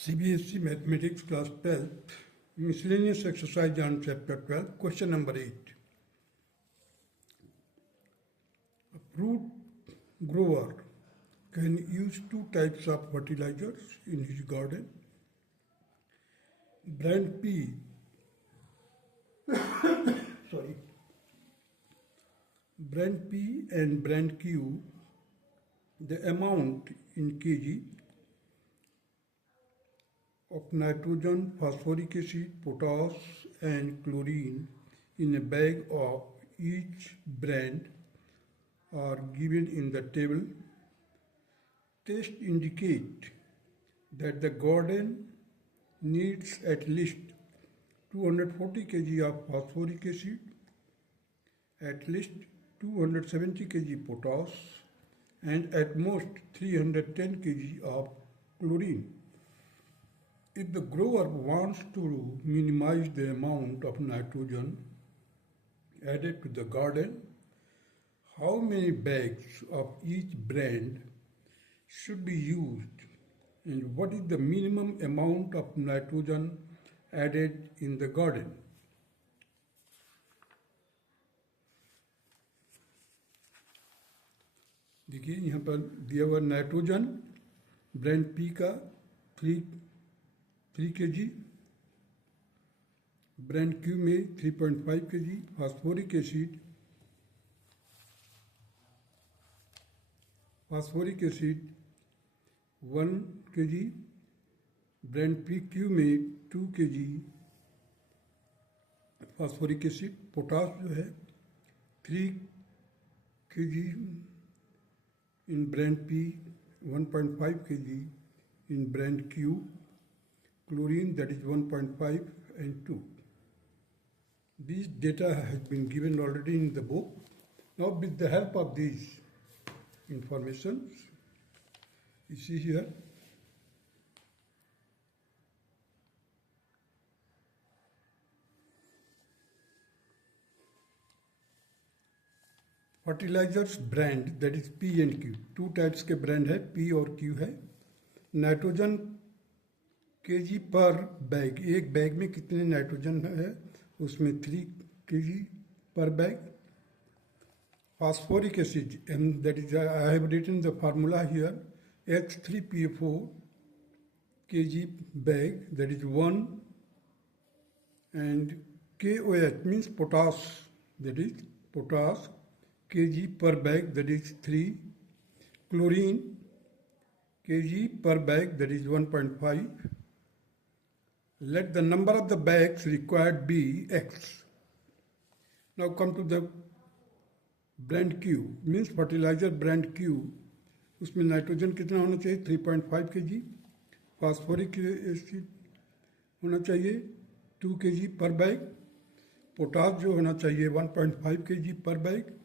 CBSE Mathematics Class 12th, Miscellaneous Exercise on Chapter 12, Question number 8. A fruit grower can use two types of fertilizers in his garden. Brand P, Brand P and Brand Q, the amount in kg of nitrogen, phosphoric acid, potash and chlorine in a bag of each brand are given in the table. Tests indicate that the garden needs at least 240 kg of phosphoric acid, at least 270 kg potash and at most 310 kg of chlorine. If the grower wants to minimize the amount of nitrogen added to the garden, how many bags of each brand should be used and what is the minimum amount of nitrogen added in the garden? देखिए यहाँ पर दिया हुआ nitrogen brand P का 3 kg, brand Q में 3.5 kg, phosphoric acid 1 kg, brand P Q में 2 kg phosphoric acid, potash जो है 3 kg in brand P, 1.5 kg in brand Q, chlorine that is 1.5 and 2. These data has been given already in the book. Now with the help of these informations, you see here, fertilizers brand that is P and Q, two types के brand है, P और Q है. Nitrogen kg per bag, एक bag में कितने nitrogen है उसमें 3 kg per bag. Phosphoric acid that is I have written the formula here, H3PO4 kg bag that is 1 and KOH means potash, that is potash kg per bag that is 3, chlorine kg per bag that is 1.5. Let the number of the bags required be X. Now come to the brand Q, means fertilizer brand Q, उसमें nitrogen कितना होना चाहिए 3.5 kg, phosphoric acid होना चाहिए 2 kg per bag, potash जो होना चाहिए 1.5 kg per bag,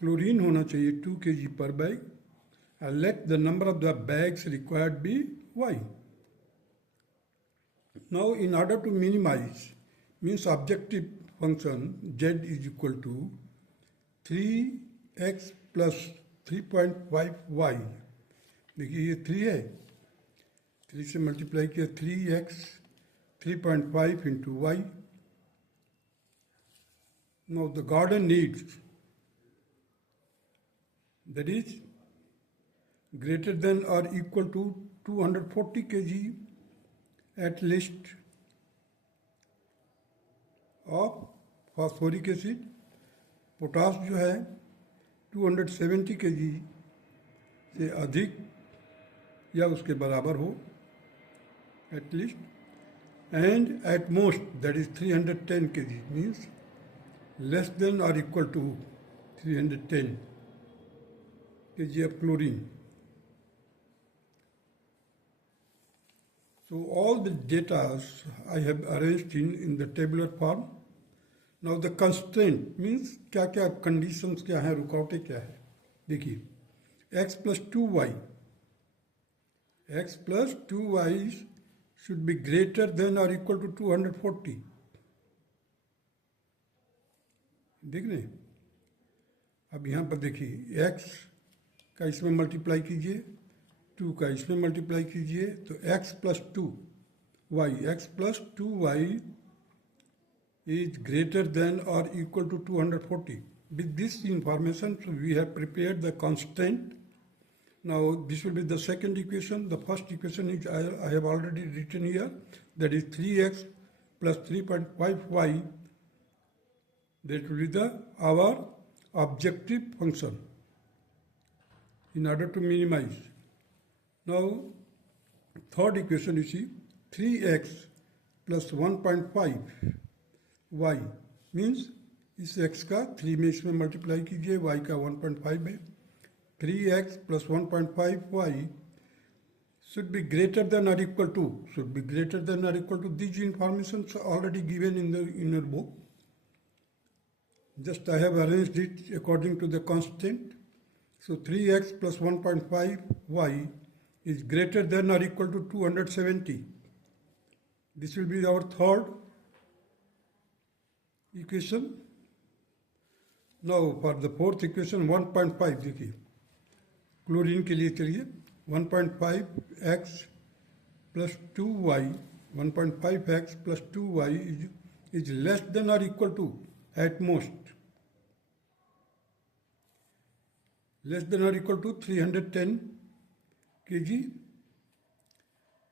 chlorine होना चाहिए 2 kg per bag, and let the number of the bags required be Y. Now in order to minimize, means objective function Z is equal to 3x plus 3.5y. देखिए ये 3 है, 3 से multiply किया 3x 3.5 into y. Now the garden needs, that is greater than or equal to 240 kg at least of phosphoric acid. Potash जो है 270 kg से अधिक या उसके बराबर हो at least, and at most that is 310 kg means less than or equal to 310 kg of chlorine. So all the data I have arranged in the tabular form. Now the constraint means क्या क्या conditions क्या है, रुकावटें क्या है. देखिए x plus 2y, x plus 2y should be greater than or equal to 240. देख रहे हैं. अब यहाँ पर देखिए x का इसमें मल्टीप्लाई कीजिए 2 का इसमें मल्टीप्लाई कीजिए तो x plus two y, x plus two y is greater than or equal to 240. With this information, so we have prepared the constant. Now, this will be the second equation. The first equation is I have already written here. That is 3x plus 3.5y. That will be our objective function in order to minimize. Now, third equation you see 3x plus 1.5 y means इस x का 3 में इसमें multiply कीजिए, y का 1.5 है. 3x plus 1.5y should be greater than or equal to, should be greater than or equal to these informations already given in your book. Just I have arranged it according to the constant. So 3x plus 1.5y is greater than or equal to 270. This will be our third equation. Now for the fourth equation 1.5 देखिए, chlorine के लिए चलिए 1.5x plus 2y, 1.5x plus 2y is less than or equal to, at most, less than or equal to 310 kg.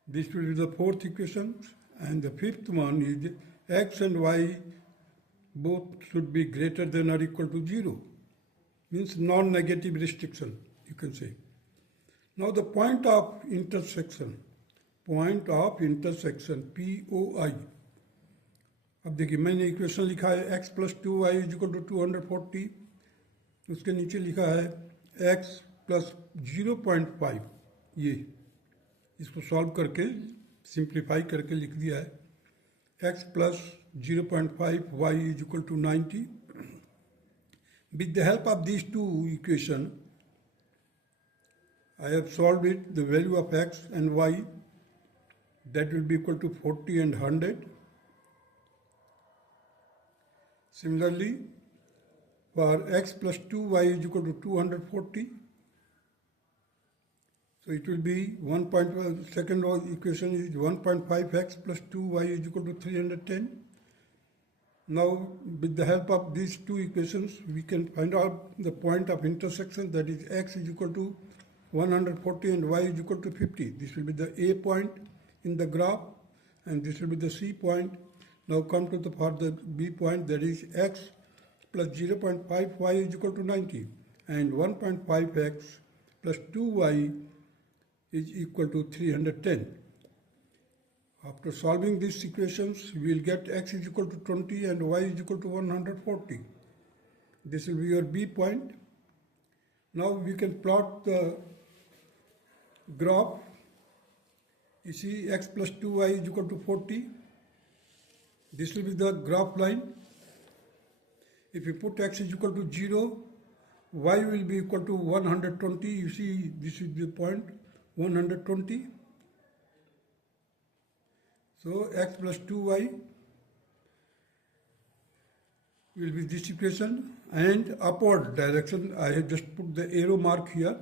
This will be the fourth equation. And the fifth one is x and y both should be greater than or equal to 0. Means non-negative restriction, you can say. Now the point of intersection, POI. अब देखिए मैंने equation लिखा है x plus 2y is equal to 240. उसके नीचे लिखा है x plus 0.5. ये इसको सॉल्व करके सिंप्लीफाई करके लिख दिया है x plus 0.5 y is equal to 90. With the help of these two equations, I have solved it, the value of x and y, that will be equal to 40 and 100. Similarly, for x plus 2y is equal to 240. So it will be second equation is 1.5x plus 2y is equal to 310. Now with the help of these two equations we can find out the point of intersection, that is x is equal to 140 and y is equal to 50. This will be the A point in the graph and this will be the C point. Now come to for the B point, that is x plus 0.5 y is equal to 90 and 1.5x plus 2y is equal to 310. After solving these equations, we will get x is equal to 20 and y is equal to 140. This will be your B point. Now we can plot the graph. You see x plus 2y is equal to 40. This will be the graph line. If you put x is equal to 0, y will be equal to 120. You see this is the point. 120. So x plus 2y will be this equation, and upward direction I have just put the arrow mark here.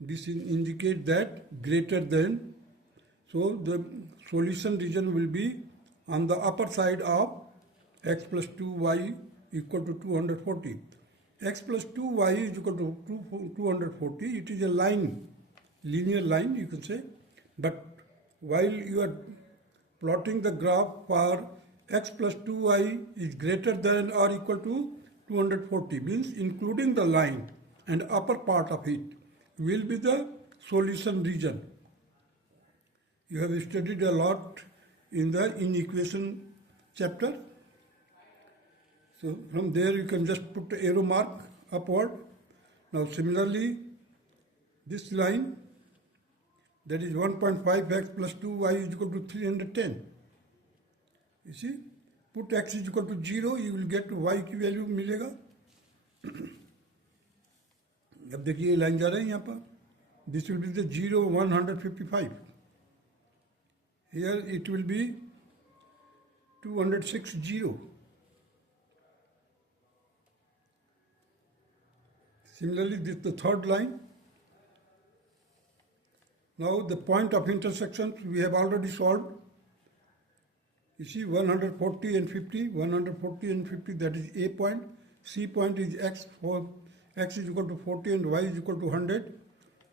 This indicates that greater than, so the solution region will be on the upper side of x plus 2y equal to 240. X plus 2y is equal to 240. It is a line, linear line you can say, but while you are plotting the graph for x plus 2y is greater than or equal to 240, means including the line and upper part of it will be the solution region. You have studied a lot in the inequation chapter. So from there you can just put the arrow mark upward. Now similarly, this line, that is 1.5x plus 2y is equal to 310. You see, put x is equal to 0, you will get y की value मिलेगा. अब देखिए line जा रहा है यहाँ पर. This will be the 0, 155. Here it will be 260. Similarly, this is the third line. Now the point of intersection we have already solved. You see 140 and 50, 140 and 50, that is A point. C point is x, for x is equal to 40 and y is equal to 100.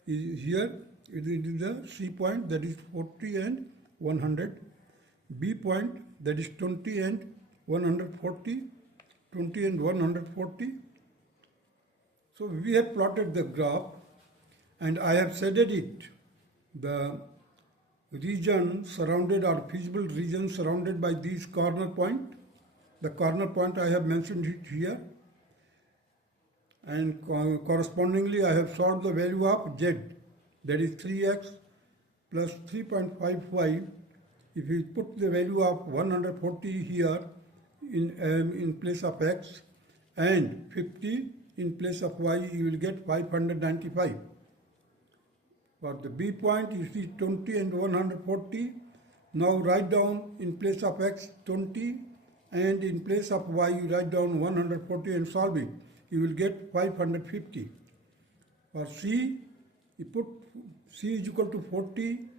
Is here, it is the C point, that is 40 and 100. B point, that is 20 and 140, 20 and 140. So we have plotted the graph and I have shaded it. The region surrounded or feasible region surrounded by these corner point. The corner point I have mentioned it here. And correspondingly I have solved the value of z, that is 3x plus 3.55. If you put the value of 140 here in place of x and 50 in place of y, you will get 595. For the B point, you see 20 and 140. Now write down in place of x 20 and in place of y you write down 140 and solve it. You will get 550. For C, you put C is equal to 40.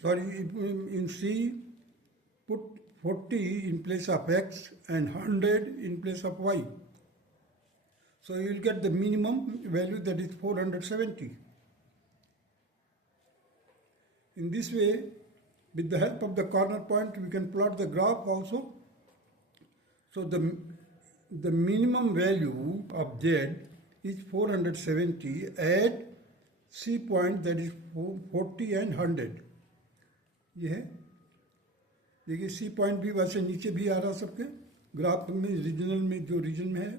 Sorry, in C, put 40 in place of x and 100 in place of y. So you will get the minimum value, that is 470. In this way, with the help of the corner point, we can plot the graph also. So the minimum value of z is 470 at C point, that is 40 and 100. ये है, देखिए C point भी वैसे नीचे भी आ रहा सबके graph में, रीजनल में जो रीजन में है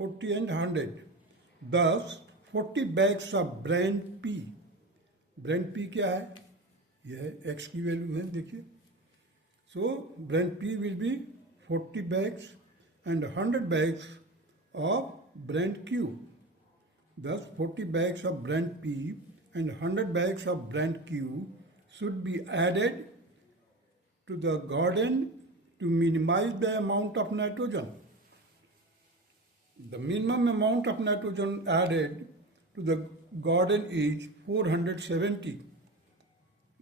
40 and 100. Thus 40 bags of brand P. Brand P क्या है? यह है x की वैल्यू है, देखिए. So brand P will be 40 bags and 100 bags of brand Q. Thus 40 bags of brand P and 100 bags of brand Q should be added to the garden to minimize the amount of nitrogen. The minimum amount of nitrogen added to the garden is 470.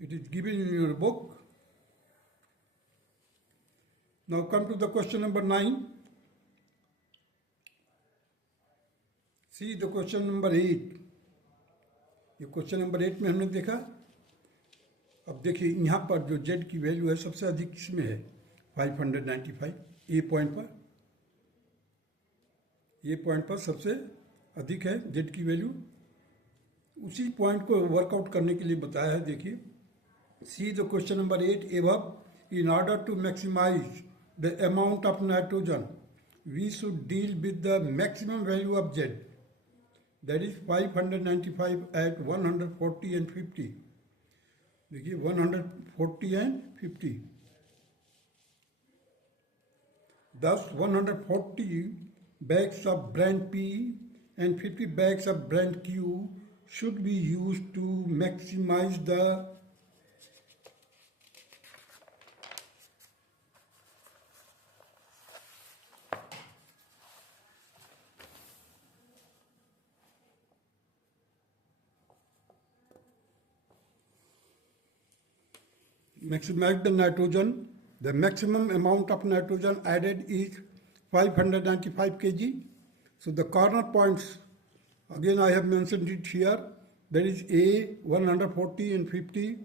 It is given in your book. Now come to the question number 9. See the question number 8. ये question number 8 में हमने देखा. अब देखिए यहाँ पर जो z की वैल्यू है सबसे अधिक किसमें है? 595. ए पॉइंट पर सबसे अधिक है z की वैल्यू. उसी पॉइंट को वर्कआउट करने के लिए बताया है. देखिए, see the question number 8 above. In order to maximize the amount of nitrogen, we should deal with the maximum value of z, that is 595 at 140 and 50. देखिए 140 and 50. Thus 140 bags of brand P and 50 bags of brand Q should be used to maximize the nitrogen. The maximum amount of nitrogen added is 595 kg. So the corner points, again I have mentioned it here, that is A 140 and 50,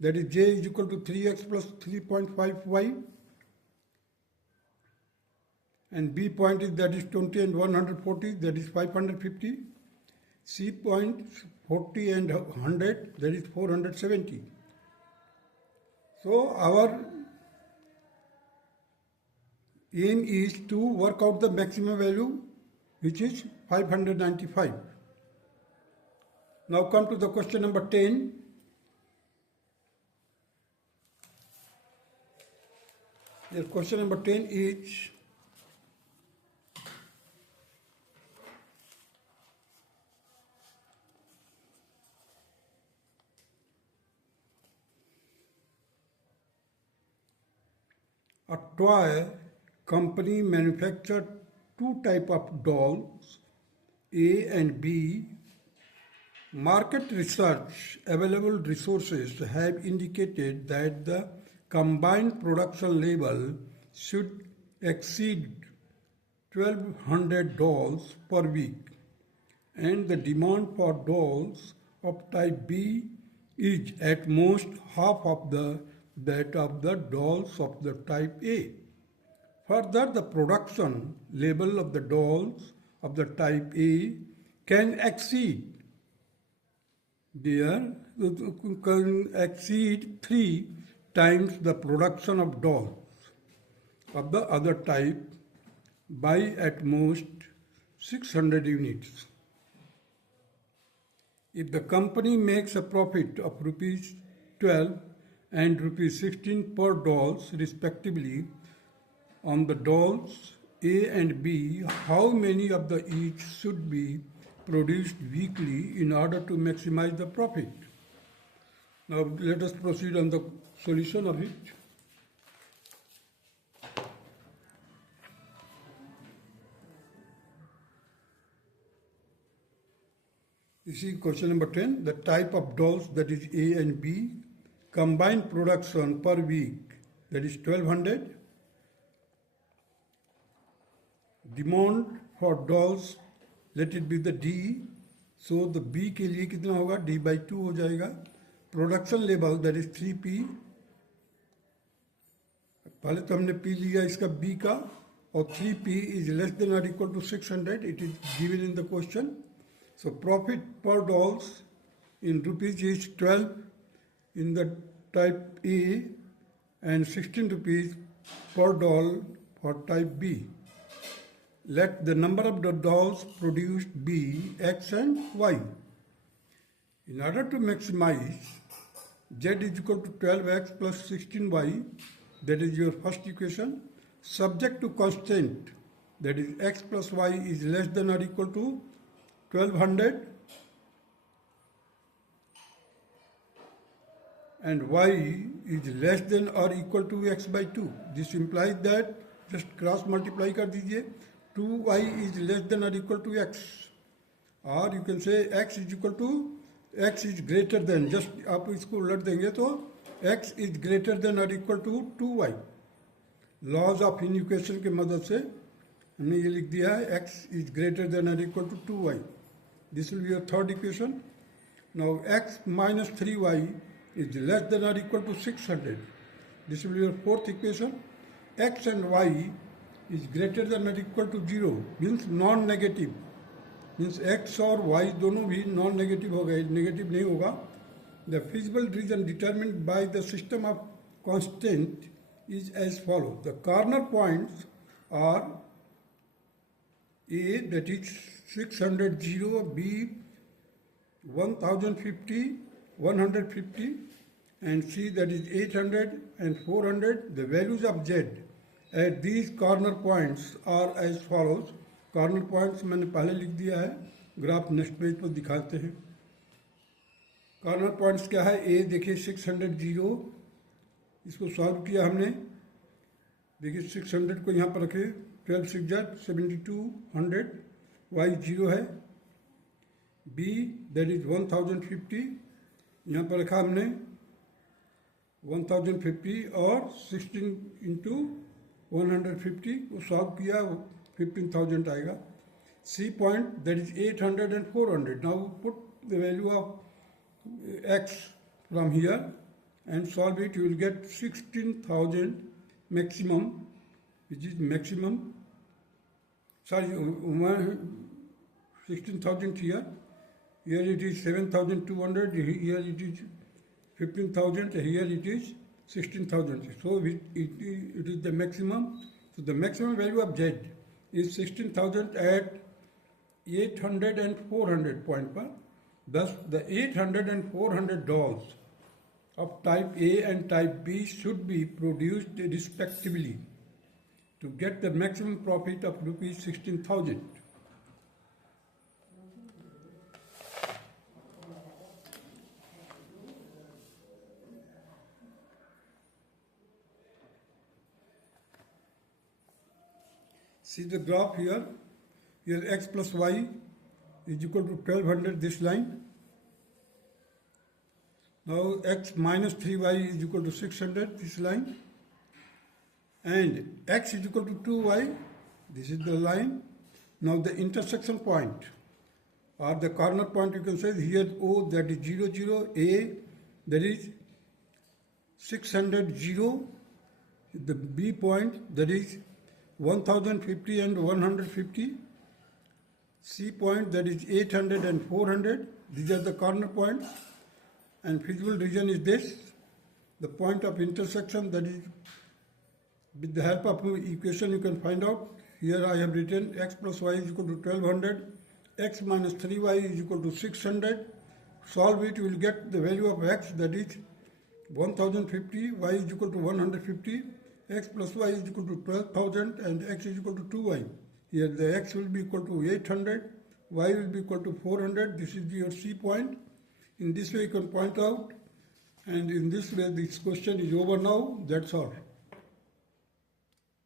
that is J is equal to 3x plus 3.55, and B point is, that is 20 and 140, that is 550, C point 40 and 100, that is 470. So our aim is to work out the maximum value, which is 595. Now come to the question number 10. The question number 10 is a toy company manufactured two types of dolls, A and B, Market research, available resources have indicated that the combined production level should exceed $1,200 per week, and the demand for dolls of type B is at most half of that of the dolls of the type A. Further, the production level of the dolls of the type A can exceed can exceed 3 times the production of dolls of the other type by at most 600 units. If the company makes a profit of rupees 12 and rupees 16 per dolls respectively on the dolls A and B, how many of the each should be produced weekly in order to maximize the profit? Now let us proceed on the solution of it. You see question number 10, the type of dolls, that is A and B, combined production per week, that is 1200. Demand for dolls, let it be the D, so the B के लिए कितना होगा, D by 2 हो जाएगा. Production level, that is 3P. पहले तो हमने P लिया इसका B का, और 3P is less than or equal to 600. It is given in the question. So profit per dolls in rupees is 12 in the type A and 16 rupees per doll for type B. Let the number of the dolls produced be X and Y. In order to maximize, Z is equal to 12X plus 16Y, that is your first equation, subject to constant, that is X plus Y is less than or equal to 1200 and Y is less than or equal to X by 2. This implies that, just cross multiply कर दीजिए, 2Y is less than or equal to X, or you can say X is equal to, X is greater than, just आप इसको उलट देंगे तो X is greater than or equal to 2Y. Laws of inequation के मदद से हमने ये लिख दिया है, X is greater than or equal to 2Y. This will be your third equation. Now X minus 3Y is less than or equal to 600. This will be your fourth equation. X and Y is greater than or equal to 0, means non-negative. Means X और Y दोनों भी non-negative हो गए, negative नहीं होगा. The feasible region determined by the system of constant is as follows. The corner points are A, that is 600, 0, B 1050, 150, and C, that is 800 and 400. The values of Z at these corner points are as follows. Corner points मैंने पहले लिख दिया है, graph next page पर दिखाते हैं. Corner points क्या है, ए देखिए 600, 0, इसको सॉल्व किया हमने. देखिए 600 को यहाँ पर रखे, 12 6 72, 100, वाई 0 है. बी दैट इज 1050, यहाँ पर रखा हमने 1050 और 16 इंटू 150 को सॉल्व किया, 15,000 आएगा. C point that is 800 and 400. Now put the value of X from here and solve it. You will get 16,000 maximum, which is maximum. Sorry, 16,000 here. Here it is 7,200. Here it is 15,000. Here it is 16,000. So it is the maximum. So the maximum value of Z is 16,000 at 800 and 400 point per. Thus, the 800 and 400 dolls of type A and type B should be produced respectively to get the maximum profit of rupees 16,000. See the graph here. Here X plus Y is equal to 1200, this line, Now x minus 3y is equal to 600, this line. And x is equal to 2y, this is the line. Now the intersection point or the corner point, you can say here O, that is 0, 0, A, that is 600, 0. The B point, that is 1050 and 150. C point, that is 800 and 400. These are the corner points. And feasible region is this, the point of intersection, that is with the help of equation you can find out. Here I have written x plus y is equal to 1200, x minus 3y is equal to 600. Solve it, you will get the value of x, that is 1050, y is equal to 150, x plus y is equal to 12,000 and x is equal to 2y. Here the x will be equal to 800, y will be equal to 400, this is your C point. In this way you can point out, and in this way this question is over now. That's all.